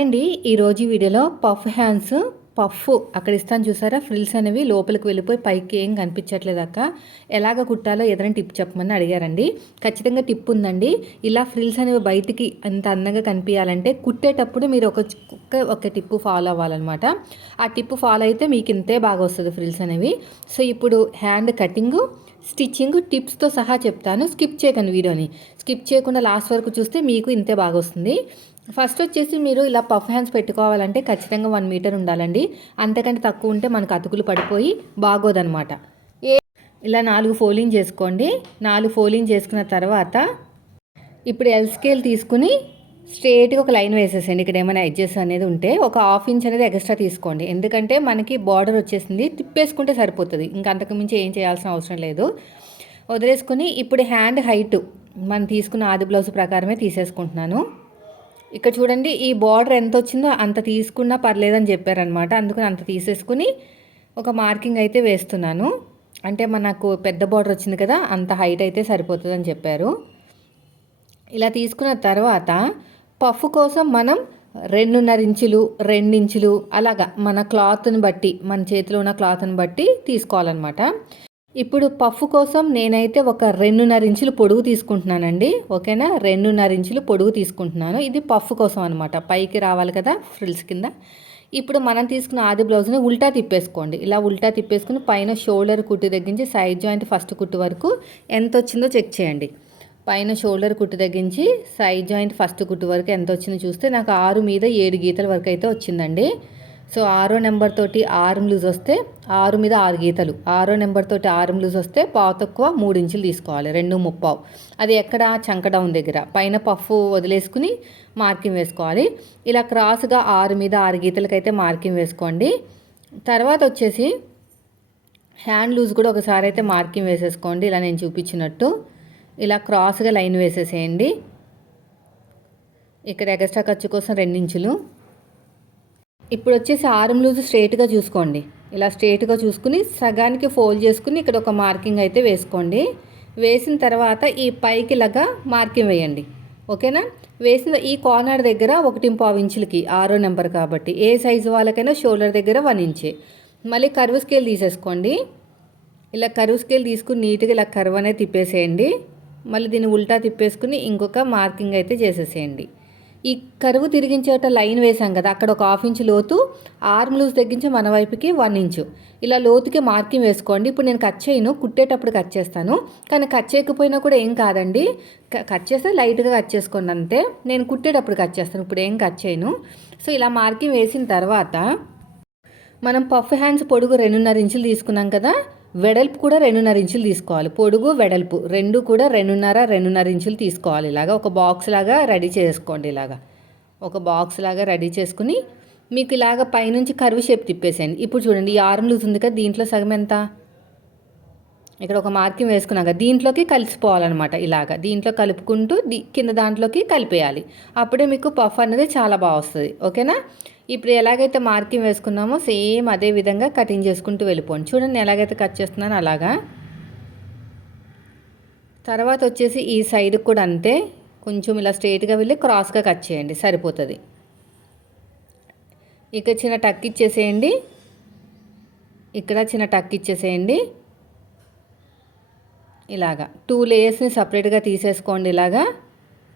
అండి. ఈరోజు వీడియోలో పఫ్ హ్యాండ్స్ పఫ్ అక్కడ ఇస్తాను చూసారా, ఫ్రిల్స్ అనేవి లోపలికి వెళ్ళిపోయి పైకి ఏం కనిపించట్లేదు అక్క, ఎలాగ కుట్టాలో ఏదైనా టిప్ చెప్పమని అడిగారండి. ఖచ్చితంగా టిప్ ఉందండి. ఇలా ఫ్రిల్స్ అనేవి బయటికి అంత అందంగా కనిపించాలంటే కుట్టేటప్పుడు మీరు ఒక టిప్పు ఫాలో అవ్వాలన్నమాట. ఆ టిప్పు ఫాలో అయితే మీకు ఇంతే బాగా వస్తుంది ఫ్రిల్స్ అనేవి. సో ఇప్పుడు హ్యాండ్ కటింగు, స్టిచ్చింగ్ టిప్స్తో సహా చెప్తాను. స్కిప్ చేయకండి, వీడియోని స్కిప్ చేయకుండా లాస్ట్ వరకు చూస్తే మీకు ఇంతే బాగా వస్తుంది. ఫస్ట్ వచ్చేసి మీరు ఇలా పఫ్ హ్యాండ్స్ పెట్టుకోవాలంటే ఖచ్చితంగా 1 మీటర్ ఉండాలండి. అంతకంటే తక్కువ ఉంటే మనకు అతుకులు పడిపోయి బాగోదనమాట. ఇలా 4 ఫోల్డింగ్ చేసుకోండి. 4 ఫోల్డింగ్ చేసుకున్న తర్వాత ఇప్పుడు ఎల్ స్కేల్ తీసుకుని స్ట్రేట్గా ఒక లైన్ వేసేసేయండి. ఇక్కడ ఏమైనా ఎడ్జెస్ అనేది ఉంటే ఒక 1/2 ఇంచ్ అనేది ఎక్స్ట్రా తీసుకోండి. ఎందుకంటే మనకి బార్డర్ వచ్చేసింది, తిప్పేసుకుంటే సరిపోతుంది. ఇంకా అంతకుమించి ఏం చేయాల్సిన అవసరం లేదు. వదిలేసుకుని ఇప్పుడు హ్యాండ్ హైట్ మనం తీసుకున్న ఆది బ్లౌజ్ ప్రకారమే తీసేసుకుంటున్నాను. ఇక్కడ చూడండి, ఈ బార్డర్ ఎంత వచ్చిందో అంత తీసుకున్నా పర్లేదని చెప్పారనమాట. అందుకని అంత తీసేసుకుని ఒక మార్కింగ్ అయితే వేస్తున్నాను. అంటే మనకు పెద్ద బార్డర్ వచ్చింది కదా, అంత హైట్ అయితే సరిపోతుందని చెప్పారు. ఇలా తీసుకున్న తర్వాత పఫ్ కోసం మనం 2.5 ఇంచులు 2 ఇంచులు అలాగా మన క్లాత్ని బట్టి, మన చేతిలో ఉన్న క్లాత్ని బట్టి తీసుకోవాలన్నమాట. ఇప్పుడు పఫ్ కోసం నేనైతే ఒక 2.5 ఇంచులు పొడుగు తీసుకుంటున్నానండి. ఓకేనా, 2.5 ఇంచులు పొడుగు తీసుకుంటున్నాను. ఇది పఫ్ కోసం అనమాట, పైకి రావాలి కదా ఫ్రిల్స్ కింద. ఇప్పుడు మనం తీసుకున్న ఆది బ్లౌజ్ని ఉల్టా తిప్పేసుకోండి. ఇలా ఉల్టా తిప్పేసుకుని పైన షోల్డర్ కుట్టు తగ్గించి సైడ్ జాయింట్ ఫస్ట్ కుట్టు వరకు ఎంత వచ్చిందో చెక్ చేయండి. పైన షోల్డర్ కుట్టు తగ్గించి సైడ్ జాయింట్ ఫస్ట్ కుట్టు వరకు ఎంత వచ్చిందో చూస్తే నాకు 6 మీద 7 గీతల వరకు అయితే వచ్చిందండి. సో 6వ నెంబర్ తోటి ఆర్మ్ లూజ్ వస్తే 6 మీద 6 గీతలు, 6వ నెంబర్ తోటి ఆర్మ్ లూజ్ వస్తే పావు తక్కువ 3 ఇంచులు తీసుకోవాలి, 2.35. అది ఎక్కడ, చంక డౌన్ దగ్గర పైన పఫ్ వదిలేసుకుని మార్కింగ్ వేసుకోవాలి. ఇలా క్రాస్గా 6 మీద 6 గీతలకైతే మార్కింగ్ వేసుకోండి. తర్వాత వచ్చేసి హ్యాండ్ లూజ్ కూడా ఒకసారి అయితే మార్కింగ్ వేసేసుకోండి. ఇలా నేను చూపించినట్టు ఇలా క్రాస్గా లైన్ వేసేసేయండి. ఇక్కడ ఎక్స్ట్రా ఖర్చు కోసం 2 ఇంచులు. ఇప్పుడు వచ్చేసి ఆర్మ్ లూజ్ స్ట్రేట్గా చూసుకోండి. ఇలా స్ట్రేట్గా చూసుకుని సగానికి ఫోల్డ్ చేసుకుని ఇక్కడ ఒక మార్కింగ్ అయితే వేసుకోండి. వేసిన తర్వాత ఈ పైకి లాగా మార్కింగ్ వేయండి. ఓకేనా, వేసిన ఈ కార్నర్ దగ్గర 1.5 ఇంచులకి 6వ నెంబర్ కాబట్టి ఏ సైజు వాళ్ళకైనా షోల్డర్ దగ్గర 1 ఇంచే. మళ్ళీ కర్వ్ స్కేల్ తీసేసుకోండి. ఇలా కర్వ్ స్కేల్ తీసుకుని నీట్గా ఇలా కర్వ్ అనేది తిప్పేసేయండి. మళ్ళీ దీన్ని ఉల్టా తిప్పేసుకుని ఇంకొక మార్కింగ్ అయితే చేసేసేయండి. ఈ కరువు తిరిగించేట లైన్ వేసాం కదా, అక్కడ ఒక 1/2 ఇంచు లోతు ఆర్మ్ లూజ్ తగ్గించి మన వైపుకి 1 ఇంచు ఇలా లోతుకి మార్కింగ్ వేసుకోండి. ఇప్పుడు నేను కట్ చేయను, కుట్టేటప్పుడు కట్ చేస్తాను. కానీ కట్ చేయకపోయినా కూడా ఏం కాదండి, కట్ చేస్తే లైట్గా కట్ చేసుకోండి అంతే. నేను కుట్టేటప్పుడు కట్ చేస్తాను, ఇప్పుడు ఏం కట్ చేయను. సో ఇలా మార్కింగ్ వేసిన తర్వాత మనం పఫ్ హ్యాండ్స్ పొడుగు 2.5 ఇంచులు తీసుకున్నాం కదా, వెడల్పు కూడా 2.5 ఇంచులు తీసుకోవాలి. పొడుగు వెడల్పు రెండు కూడా 2.5 ఇంచులు తీసుకోవాలి. ఇలాగా ఒక బాక్స్ లాగా రెడీ చేసుకోండి. ఇలాగా ఒక బాక్స్ లాగా రెడీ చేసుకుని మీకు ఇలాగ పైనుంచి కర్వ్ షేప్ తిప్పేసేయండి. ఇప్పుడు చూడండి, ఈ ఆర్మ్ లూజ్ ఉంది కదా, దీంట్లో సగం ఎంత, ఇక్కడ ఒక మార్కింగ్ వేసుకున్నాక దీంట్లోకి కలిసిపోవాలన్నమాట. ఇలాగ దీంట్లో కలుపుకుంటూ కింద దాంట్లోకి కలిపేయాలి. అప్పుడే మీకు పఫ్ అనేది చాలా బాగా వస్తుంది. ఓకేనా, ఇప్పుడు ఎలాగైతే మార్కింగ్ వేసుకున్నామో సేమ్ అదే విధంగా కటింగ్ చేసుకుంటూ వెళ్ళిపోండి. చూడండి ఎలాగైతే కట్ చేస్తున్నానో అలాగా. తర్వాత వచ్చేసి ఈ సైడ్ కూడా అంతే, కొంచెం ఇలా స్ట్రైట్గా వెళ్ళి క్రాస్గా కట్ చేయండి, సరిపోతుంది. ఇక్కడ చిన్న టక్ ఇచ్చేసేయండి, ఇక్కడ చిన్న టక్ ఇచ్చేసేయండి. ఇలాగా 2 లేయర్స్ని సపరేట్గా తీసేసుకోండి. ఇలాగా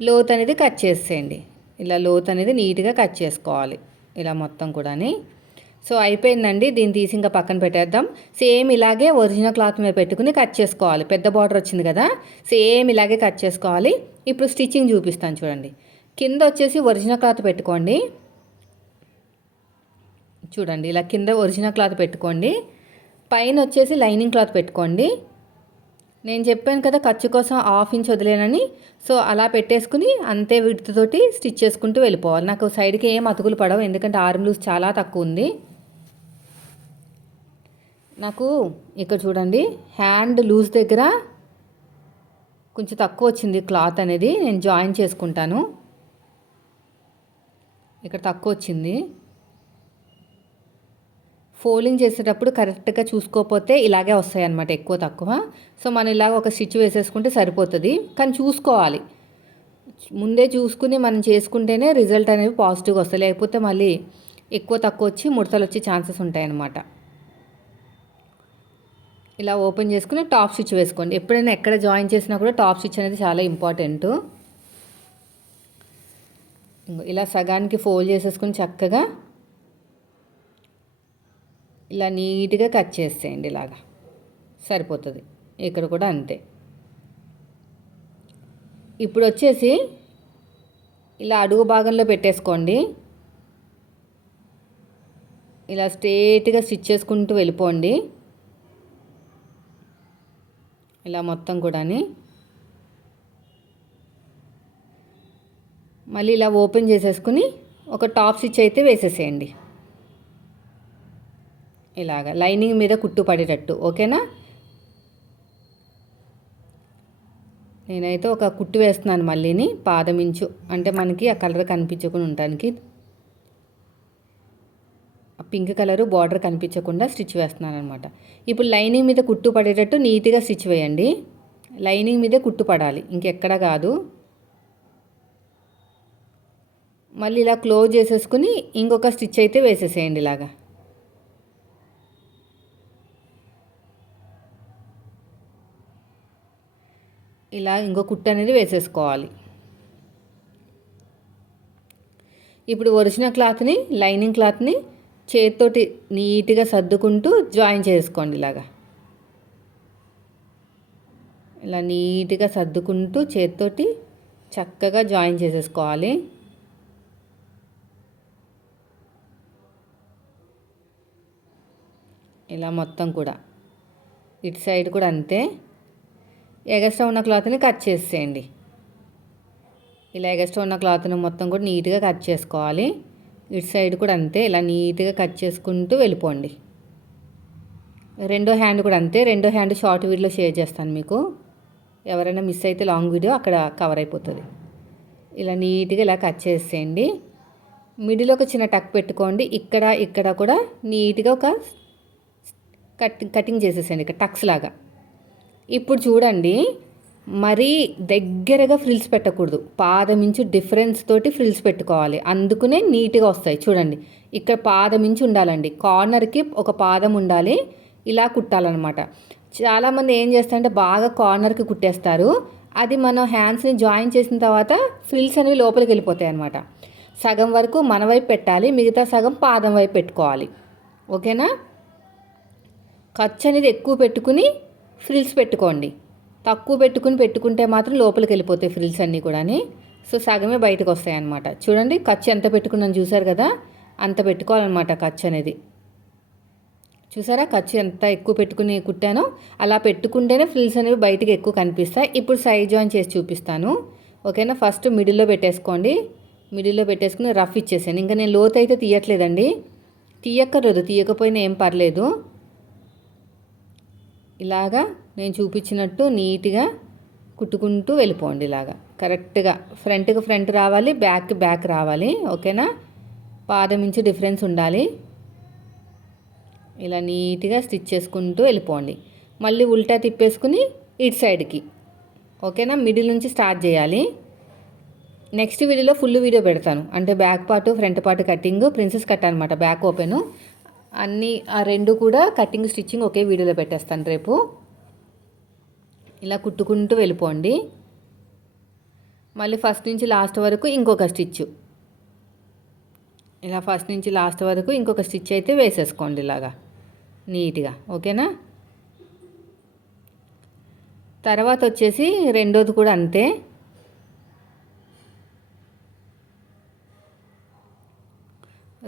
లోత్ అనేది కట్ చేసేయండి. ఇలా లోత్ అనేది నీట్గా కట్ చేసుకోవాలి, ఇలా మొత్తం కూడాని. సో అయిపోయిందండి, దీన్ని తీసి ఇంకా పక్కన పెట్టేద్దాం. సేమ్ ఇలాగే ఒరిజినల్ క్లాత్ మీద పెట్టుకుని కట్ చేసుకోవాలి. పెద్ద బార్డర్ వచ్చింది కదా, సేమ్ ఇలాగే కట్ చేసుకోవాలి. ఇప్పుడు స్టిచ్చింగ్ చూపిస్తాను చూడండి. కింద వచ్చేసి ఒరిజినల్ క్లాత్ పెట్టుకోండి. చూడండి ఇలా కింద ఒరిజినల్ క్లాత్ పెట్టుకోండి. పైన వచ్చేసి లైనింగ్ క్లాత్ పెట్టుకోండి. నేను చెప్పాను కదా ఖర్చు కోసం 1/2 ఇంచ్ వదిలేనని. సో అలా పెట్టేసుకుని అంతే విడ్త్ తోటి స్టిచ్ చేసుకుంటూ వెళ్ళిపోవాలి. నాకు సైడ్కి ఏం అతుకులు పడవు, ఎందుకంటే ఆర్మ్ లూజ్ చాలా తక్కువ ఉంది నాకు. ఇక్కడ చూడండి, హ్యాండ్ లూజ్ దగ్గర కొంచెం తక్కువ వచ్చింది క్లాత్ అనేది, నేను జాయిన్ చేసుకుంటాను. ఇక్కడ తక్కువ వచ్చింది. ఫోల్డింగ్ చేసేటప్పుడు కరెక్ట్గా చూసుకోకపోతే ఇలాగే వస్తాయి అన్నమాట, ఎక్కువ తక్కువ. సో మనం ఇలాగ ఒక స్టిచ్ వేసేసుకుంటే సరిపోతుంది. కానీ చూసుకోవాలి, ముందే చూసుకుని మనం చేసుకుంటేనే రిజల్ట్ అనేవి పాజిటివ్గా వస్తాయి, లేకపోతే మళ్ళీ ఎక్కువ తక్కువ వచ్చి ముడతలు వచ్చే ఛాన్సెస్ ఉంటాయన్నమాట. ఇలా ఓపెన్ చేసుకుని టాప్ స్టిచ్ వేసుకోండి. ఎప్పుడైనా ఎక్కడ జాయిన్ చేసినా కూడా టాప్ స్టిచ్ అనేది చాలా ఇంపార్టెంట్. ఇలా సగానికి ఫోల్డ్ చేసేసుకుని చక్కగా ఇలా నీట్గా కట్ చేసేయండి. ఇలాగా సరిపోతుంది. ఇక్కడ కూడా అంతే. ఇప్పుడు వచ్చేసి ఇలా అడుగు భాగంలో పెట్టేసుకోండి. ఇలా స్ట్రేట్గా స్టిచ్ చేసుకుంటూ వెళ్ళిపోండి. ఇలా మొత్తం కూడాని మళ్ళీ ఇలా ఓపెన్ చేసేసుకుని ఒక టాప్ స్టిచ్ అయితే వేసేసేయండి. ఇలాగా లైనింగ్ మీద కుట్టు పడేటట్టు. ఓకేనా? నేనైతే ఒక కుట్టు వేస్తున్నాను మళ్ళీని, పాదమించు అంటే మనకి ఆ కలర్ కనిపించకుండా ఉండడానికి, పింక్ కలరు బార్డర్ కనిపించకుండా స్టిచ్ వేస్తున్నాను అనమాట. ఇప్పుడు లైనింగ్ మీద కుట్టు పడేటట్టు నీట్గా స్టిచ్ వేయండి. లైనింగ్ మీదే కుట్టు పడాలి, ఇంకెక్కడ కాదు. మళ్ళీ ఇలా క్లోజ్ చేసేసుకుని ఇంకొక స్టిచ్ అయితే వేసేసేయండి. ఇలాగా ఇలా ఇంకో కుట్టు అనేది వేసేసుకోవాలి. ఇప్పుడు ఒరిజినల్ క్లాత్ని, లైనింగ్ క్లాత్ని చేతితోటి నీట్గా సర్దుకుంటూ జాయిన్ చేసుకోండి. ఇలా నీట్గా సర్దుకుంటూ చేతితోటి చక్కగా జాయిన్ చేసేసుకోవాలి. ఇలా మొత్తం కూడా ఇటు సైడ్ కూడా అంతే. ఎగస్ట్రా ఉన్న క్లాత్ని కట్ చేసేయండి. ఇలా ఎగస్ట్రా ఉన్న క్లాత్ని మొత్తం కూడా నీట్గా కట్ చేసుకోవాలి. ఇటు సైడ్ కూడా అంతే. ఇలా నీట్గా కట్ చేసుకుంటూ వెళ్ళిపోండి. రెండో హ్యాండ్ కూడా అంతే. రెండో హ్యాండ్ షార్ట్ వీడియోలో షేర్ చేస్తాను మీకు. ఎవరైనా మిస్ అయితే లాంగ్ వీడియో అక్కడ కవర్ అయిపోతుంది. ఇలా నీట్గా ఇలా కట్ చేసేయండి. మిడిల్ ఒక చిన్న టక్ పెట్టుకోండి. ఇక్కడ కూడా నీట్గా ఒక కటింగ్ చేసేసేయండి, ఇక్కడ టక్స్ లాగా. ఇప్పుడు చూడండి, మరీ దగ్గరగా ఫ్రిల్స్ పెట్టకూడదు. పాదమించు డిఫరెన్స్ తోటి ఫ్రిల్స్ పెట్టుకోవాలి. అందుకునే నీట్గా వస్తాయి. చూడండి, ఇక్కడ పాదమించు ఉండాలండి. కార్నర్కి ఒక పాదం ఉండాలి. ఇలా కుట్టాలన్నమాట. చాలామంది ఏం చేస్తారంటే బాగా కార్నర్కి కుట్టేస్తారు. అది మనం హ్యాండ్స్ని జాయిన్ చేసిన తర్వాత ఫ్రిల్స్ అనేవి లోపలికి వెళ్ళిపోతాయి అన్నమాట. సగం వరకు మన వైపు పెట్టాలి, మిగతా సగం పాదం వైపు పెట్టుకోవాలి. ఓకేనా? ఖర్చు అనేది ఎక్కువ పెట్టుకుని ఫ్రిల్స్ పెట్టుకోండి. తక్కువ పెట్టుకుంటే మాత్రం లోపలికి వెళ్ళిపోతాయి ఫ్రిల్స్ అన్నీ కూడా. సో సగమే బయటకు వస్తాయి అన్నమాట. చూడండి, ఖర్చు ఎంత పెట్టుకున్నాను చూసారు కదా, అంత పెట్టుకోవాలన్నమాట ఖర్చు అనేది. చూసారా ఖర్చు ఎంత ఎక్కువ పెట్టుకుని కుట్టానో? అలా పెట్టుకుంటేనే ఫ్రిల్స్ అనేవి బయటకు ఎక్కువ కనిపిస్తాయి. ఇప్పుడు సైడ్ జాయిన్ చేసి చూపిస్తాను. ఓకేనా? ఫస్ట్ మిడిల్లో పెట్టేసుకోండి. మిడిల్లో పెట్టేసుకుని రఫ్ ఇచ్చేసాను. ఇంకా నేను లోతు అయితే తీయట్లేదండి. తీయక్కర్లేదు, తీయకపోయినా ఏం పర్లేదు. ఇలాగా నేను చూపించినట్టు నీట్గా కుట్టుకుంటూ వెళ్ళిపోండి. ఇలాగా కరెక్ట్గా ఫ్రంట్కి ఫ్రంట్ రావాలి, బ్యాక్కి బ్యాక్ రావాలి. ఓకేనా? పాదం ఇంచు డిఫరెన్స్ ఉండాలి. ఇలా నీట్గా స్టిచ్ చేసుకుంటూ వెళ్ళిపోండి. మళ్ళీ ఉల్టా తిప్పేసుకుని ఇటు సైడ్కి. ఓకేనా? మిడిల్ నుంచి స్టార్ట్ చేయాలి. నెక్స్ట్ వీడియోలో ఫుల్ వీడియో పెడతాను. అంటే back part, front part cutting, princess cut అనమాట, బ్యాక్ ఓపెను అన్నీ. ఆ రెండు కూడా కటింగ్ స్టిచ్చింగ్ ఒకే వీడియోలో పెట్టేస్తాను రేపు. ఇలా కుట్టుకుంటూ వెళ్ళిపోండి. మళ్ళీ ఫస్ట్ నుంచి లాస్ట్ వరకు ఇంకొక స్టిచ్. ఇలా ఫస్ట్ నుంచి లాస్ట్ వరకు ఇంకొక స్టిచ్ అయితే వేసేసుకోండి ఇలాగా నీట్గా. ఓకేనా? తర్వాత వచ్చేసి రెండోది కూడా అంతే.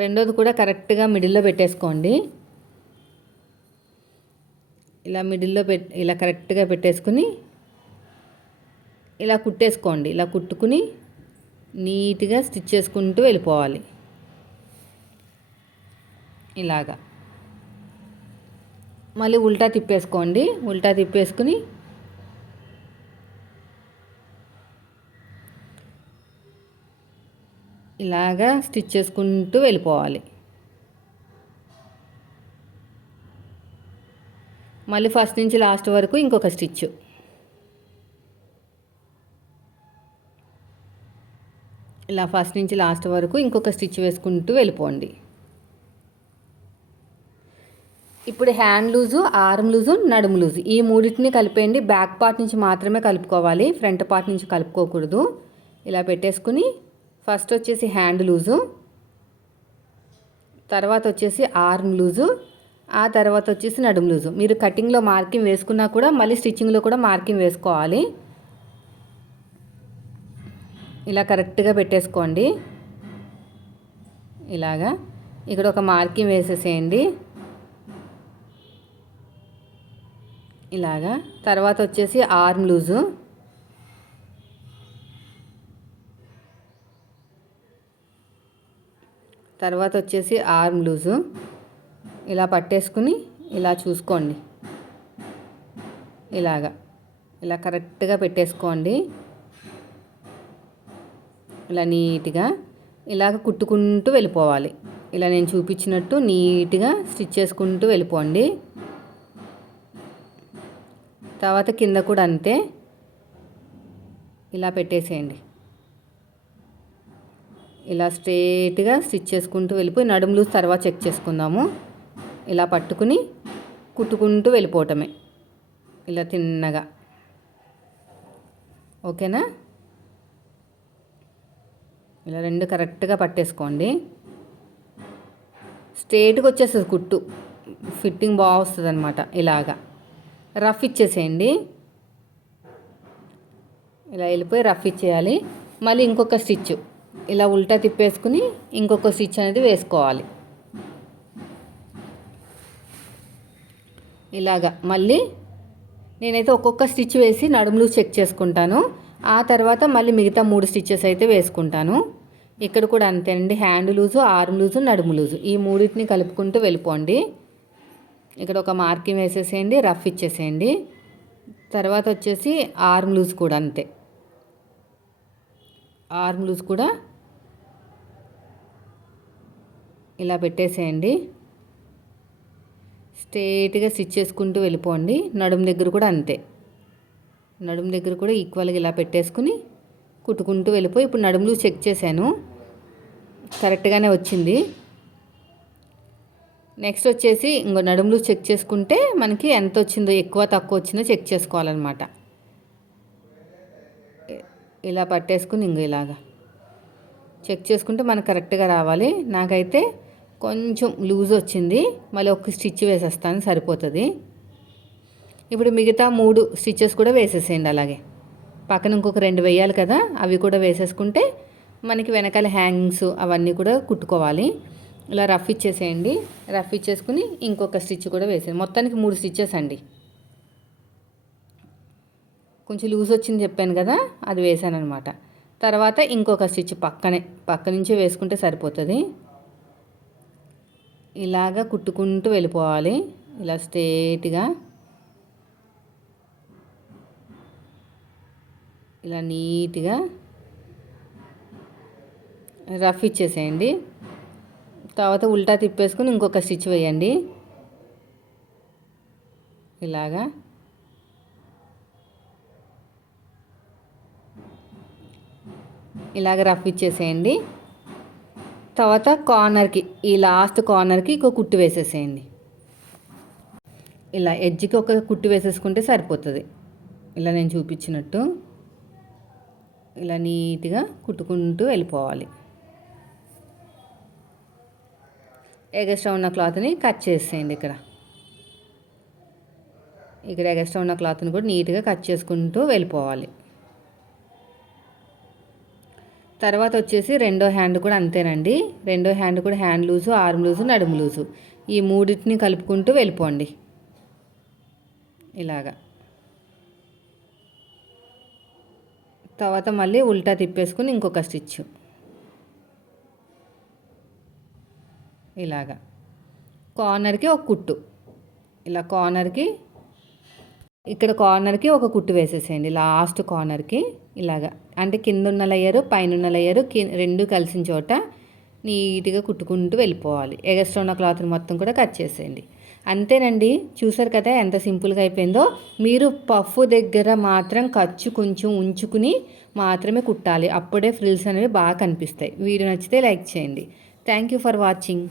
రెండోది కూడా కరెక్ట్గా మిడిల్లో పెట్టేసుకోండి. ఇలా మిడిల్లో ఇలా కరెక్ట్గా పెట్టేసుకుని ఇలా కుట్టేసుకోండి. ఇలా కుట్టుకుని నీట్గా స్టిచ్ చేసుకుంటూ వెళ్ళిపోవాలి. ఇలాగా మళ్ళీ ఉల్టా తిప్పేసుకోండి. ఉల్టా తిప్పేసుకుని ఇలాగా స్టిచ్ చేసుకుంటూ వెళ్ళిపోవాలి. మళ్ళీ ఫస్ట్ నుంచి లాస్ట్ వరకు ఇంకొక స్టిచ్. ఇలా ఫస్ట్ నుంచి లాస్ట్ వరకు ఇంకొక స్టిచ్ వేసుకుంటూ వెళ్ళిపోండి. ఇప్పుడు హ్యాండ్ లూజు, ఆర్మ్ లూజు, నడుము లూజు ఈ మూడింటిని కలిపేయండి. బ్యాక్ పార్ట్ నుంచి మాత్రమే కలుపుకోవాలి, ఫ్రంట్ పార్ట్ నుంచి కలుపుకోకూడదు. ఇలా పెట్టేసుకుని ఫస్ట్ వచ్చేసి హ్యాండ్ లూజు, తర్వాత వచ్చేసి ఆర్మ్ లూజు, ఆ తర్వాత వచ్చేసి నడుము లూజు. మీరు కటింగ్లో మార్కింగ్ వేసుకున్నా కూడా మళ్ళీ స్టిచ్చింగ్లో కూడా మార్కింగ్ వేసుకోవాలి. ఇలా కరెక్ట్గా పెట్టేసుకోండి. ఇలాగా ఇక్కడ ఒక మార్కింగ్ వేసేసేయండి. ఇలాగా తర్వాత వచ్చేసి ఆర్మ్ లూజు, తర్వాత వచ్చేసి ఆర్మ్ లూజు ఇలా పట్టేసుకుని ఇలా చూసుకోండి. ఇలా కరెక్ట్గా పెట్టేసుకోండి. ఇలా నీట్గా ఇలాగ కుట్టుకుంటూ వెళ్ళిపోవాలి. ఇలా నేను చూపించినట్టు నీట్గా స్టిచ్ చేసుకుంటూ వెళ్ళిపోండి. తర్వాత కింద కూడా అంతే ఇలా పెట్టేసేయండి. ఇలా స్ట్రేట్గా స్టిచ్ చేసుకుంటూ వెళ్ళిపోయి నడుము లూజ్ తర్వాత చెక్ చేసుకుందాము. ఇలా పట్టుకుని కుట్టుకుంటూ వెళ్ళిపోవటమే ఇలా తిన్నగా. ఓకేనా? ఇలా రెండు కరెక్ట్గా పట్టేసుకోండి. స్ట్రేట్గా వచ్చేస్తుంది కుట్టు, ఫిట్టింగ్ బాగా వస్తుంది అనమాట. ఇలాగా రఫ్ ఇచ్చేసేయండి. ఇలా వెళ్ళిపోయి రఫ్ ఇచ్చేయాలి. మళ్ళీ ఇంకొక స్టిచ్ ఇలా ఉల్టా తిప్పేసుకుని ఇంకొక స్టిచ్ అనేది వేసుకోవాలి. ఇలాగా మళ్ళీ నేనైతే ఒక్కొక్క స్టిచ్ వేసి నడుములు చెక్ చేసుకుంటాను. ఆ తర్వాత మళ్ళీ మిగతా 3 స్టిచ్చెస్ అయితే వేసుకుంటాను. ఇక్కడ కూడా అంతేనండి. హ్యాండ్ లూజు, ఆర్మ్ లూజు, నడుము లూజు ఈ మూడింటిని కలుపుకుంటూ వెళ్ళిపోండి. ఇక్కడ ఒక మార్కింగ్ వేసేసేయండి, రఫ్ ఇచ్చేసేయండి. తర్వాత వచ్చేసి ఆర్మ్ లూజ్ కూడా అంతే. ఆర్మ్ లూజ్ కూడా ఇలా పెట్టేసేయండి. స్ట్రేట్గా స్టిచ్ చేసుకుంటూ వెళ్ళిపోండి. నడుము దగ్గర కూడా అంతే. నడుము దగ్గర కూడా ఈక్వల్గా ఇలా పెట్టేసుకుని కుట్టుకుంటూ వెళ్ళిపోయి ఇప్పుడు నడుములు చెక్ చేశాను, కరెక్ట్గానే వచ్చింది. నెక్స్ట్ వచ్చేసి ఇంకో నడుములు చెక్ చేసుకుంటే మనకి ఎంత వచ్చిందో, ఎక్కువ తక్కువ వచ్చిందో చెక్ చేసుకోవాలన్నమాట. ఇలా పట్టేసుకుని ఇలాగా చెక్ చేసుకుంటే మనకు కరెక్ట్గా రావాలి. నాకైతే కొంచెం లూజ్ వచ్చింది, మళ్ళీ ఒక స్టిచ్ వేసేస్తాను సరిపోతుంది. ఇప్పుడు మిగతా 3 స్టిచ్చెస్ కూడా వేసేసేయండి. అలాగే పక్కన ఇంకొక 2 వేయాలి కదా, అవి కూడా వేసేసుకుంటే మనకి వెనకాల హ్యాంగింగ్స్ అవన్నీ కూడా కుట్టుకోవాలి. ఇలా రఫ్ ఇచ్చేసేయండి. రఫ్ ఇచ్చేసుకుని ఇంకొక స్టిచ్ కూడా వేసేయండి. మొత్తానికి 3 స్టిచ్చెస్ అండి. కొంచెం లూజ్ వచ్చింది చెప్పాను కదా, అది వేసాను అనమాట. తర్వాత ఇంకొక స్టిచ్ పక్క నుంచి వేసుకుంటే సరిపోతుంది. ఇలాగా కుట్టుకుంటూ వెళ్ళిపోవాలి. ఇలా స్ట్రేట్గా ఇలా నీట్గా రఫ్ ఇచ్చేసేయండి. తర్వాత ఉల్టా తిప్పేసుకుని ఇంకొక స్టిచ్ వేయండి. ఇలాగ రఫ్ ఇచ్చేసేయండి. తర్వాత కార్నర్కి, ఈ లాస్ట్ కార్నర్కి ఒక కుట్టు వేసేసేయండి. ఇలా ఎడ్జ్కి ఒక కుట్టు వేసేసుకుంటే సరిపోతుంది. ఇలా నేను చూపించినట్టు ఇలా నీట్గా కుట్టుకుంటూ వెళ్ళిపోవాలి. ఎగస్ట్రా ఉన్న క్లాత్ని కట్ చేసేయండి. ఇక్కడ ఎగస్ట్రా ఉన్న క్లాత్ని కూడా నీట్గా కట్ చేసుకుంటూ వెళ్ళిపోవాలి. తర్వాత వచ్చేసి రెండో హ్యాండ్ కూడా అంతేనండి. రెండో హ్యాండ్ కూడా హ్యాండ్ లూజు, ఆర్మ్ లూజు, నడుము లూజు ఈ మూడింటిని కలుపుకుంటూ వెళ్ళిపోండి. ఇలాగా తర్వాత మళ్ళీ ఉల్టా తిప్పేసుకుని ఇంకొక స్టిచ్ ఇలాగా కార్నర్కి ఒక కుట్టు, ఇలా కార్నర్కి ఇక్కడ కార్నర్కి ఒక కుట్టు వేసేసేయండి. లాస్ట్ కార్నర్కి ఇలాగా, అంటే కింద ఉన్న లేయరు పైన ఉన్న లేయరు రెండు కలిసిన చోట నీట్గా కుట్టుకుంటూ వెళ్ళిపోవాలి. ఎగస్ట్రా ఉన్న క్లాత్ని మొత్తం కూడా కట్ చేసేయండి. అంతేనండి, చూసారు కదా ఎంత సింపుల్గా అయిపోయిందో. మీరు పఫ్ దగ్గర మాత్రం ఖర్చు కొంచెం ఉంచుకుని మాత్రమే కుట్టాలి, అప్పుడే ఫ్రిల్స్ అనేవి బాగా కనిపిస్తాయి. వీడియో నచ్చితే లైక్ చేయండి. Thank you for watching.